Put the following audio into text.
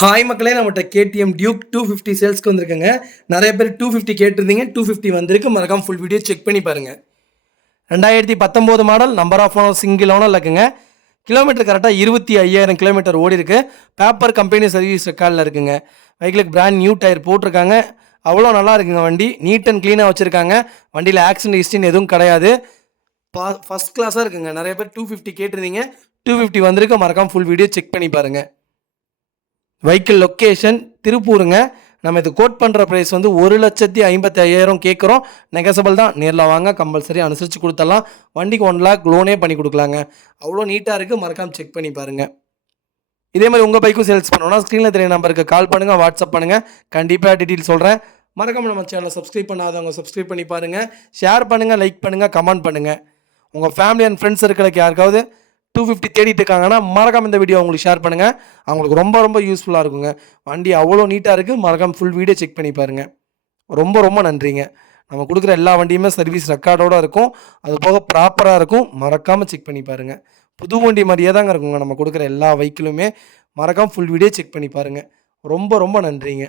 Hi மக்களே, நம்மகிட்ட KTM Duke 250 சேல்ஸ்க்கு வந்திருக்குங்க. நிறைய பேர் 250 கேட்டிருந்தீங்க. 250 வந்திருக்கு. மறக்காம ஃபுல் வீடியோ செக் பண்ணி பாருங்க. 2019 model, number of owner single owner இருக்குங்க. கிலோமீட்டர் கரெக்டாக 25,000 கிலோமீட்டர் ஓடி இருக்கு. பேப்பர் கம்பெனி சர்வீஸ் ரெக்கார்டில் இருக்குங்க. வெஹிக்கிளுக்கு பிராண்ட் நியூ டயர் போட்டிருக்காங்க. அவ்வளோ நல்லா இருக்குங்க. வண்டி நீட் அண்ட் க்ளீனாக வச்சுருக்காங்க. வண்டியில் ஆக்சிடென்ட் ஹிஸ்ட்ரின்னு எதுவும் கிடையாது. ஃபஸ்ட் கிளாஸாக இருக்குங்க. நிறைய பேர் 250 கேட்டிருந்தீங்க. 250 வந்திருக்கு. மறக்காம ஃபுல் வீடியோ செக் பண்ணி பாருங்கள். வெஹிக்கிள் லொக்கேஷன் திருப்பூருங்க. நம்ம இது கோட் பண்ணுற ப்ரைஸ் வந்து 1,55,000 கேட்குறோம். நெகசபிள் தான். நேரில் வாங்க, கம்பல்சரி அனுசரித்து கொடுத்துடலாம். வண்டிக்கு 1 லேக் லோனே பண்ணி கொடுக்கலாங்க. அவ்வளோ நீட்டாக இருக்குது. மறக்காமல் செக் பண்ணி பாருங்கள். இதே மாதிரி உங்கள் பைக்கும் சேல்ஸ் பண்ணணும்னா ஸ்க்ரீனில் தெரிய நம்பருக்கு கால் பண்ணுங்கள், வாட்ஸ்அப் பண்ணுங்கள். கண்டிப்பாக டீட்டெயில் சொல்கிறேன். மறக்காமல் நம்ம சேனலை சப்ஸ்கிரைப் பண்ணாதவங்க சப்ஸ்கிரைப் பண்ணி பாருங்கள். ஷேர் பண்ணுங்கள், லைக் பண்ணுங்கள், கமெண்ட் பண்ணுங்கள். உங்கள் ஃபேமிலி அண்ட் ஃப்ரெண்ட்ஸ் சர்க்கிளுக்கு யாருக்காவது 250 தேடிட்டு இருக்காங்கன்னா மறக்காம இந்த வீடியோ உங்களுக்கு ஷேர் பண்ணுங்கள். அவங்களுக்கு ரொம்ப ரொம்ப யூஸ்ஃபுல்லாக இருக்குங்க. வண்டி அவ்வளோ நீட்டாக இருக்குது. மறக்காம ஃபுல் வீடியோ செக் பண்ணி பாருங்கள். ரொம்ப ரொம்ப நன்றிங்க. நம்ம கொடுக்குற எல்லா வண்டியுமே சர்வீஸ் ரெக்கார்டோடு இருக்கும். அது போக ப்ராப்பராக இருக்கும். மறக்காமல் செக் பண்ணி பாருங்கள். புது வண்டி மாதிரியே தாங்க இருக்குங்க நம்ம கொடுக்குற எல்லா வெஹிக்கிளுமே. மறக்காம ஃபுல் வீடியோ செக் பண்ணி பாருங்கள். ரொம்ப ரொம்ப நன்றிங்க.